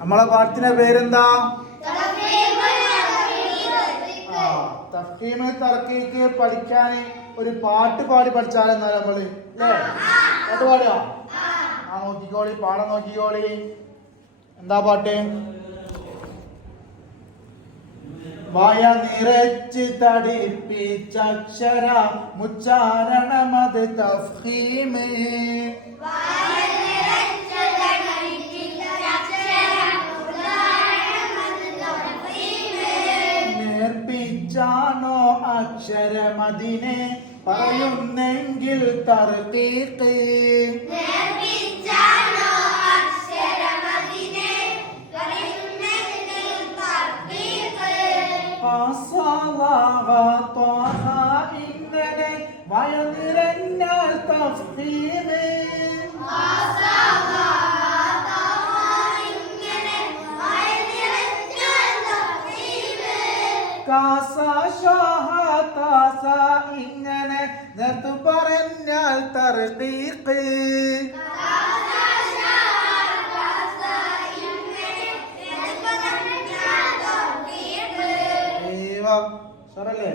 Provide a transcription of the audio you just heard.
നമ്മളെ പാഠത്തിന്റെ പേരെന്താ? തഫ്ഹീം തർക്കീക്ക് പഠിക്കാൻ ഒരു പാട്ട് പാടി പഠിച്ചാലെന്നാ നമ്മള് അല്ലേ? പാട്ട് പാടുക? നോക്കിക്കോളി, പാടം നോക്കിക്കോളി. എന്താ പാട്ട്? വായ നിറച്ച് തടിപ്പിച്ചക്ഷര മുച്ചാരണമത് തഫ്ഹീമ്. നേർപ്പിച്ചാണോ അക്ഷരമതിനെ പറയുന്നെങ്കിൽ തർക്കീക്ക്. ഇങ്ങനെ വയനിറഞ്ഞാൽ തഫ്ഹീമ്. ഇങ്ങനെ നേർത്തു പറഞ്ഞാൽ തർക്കീക്ക്. സ്വരല്ലേ?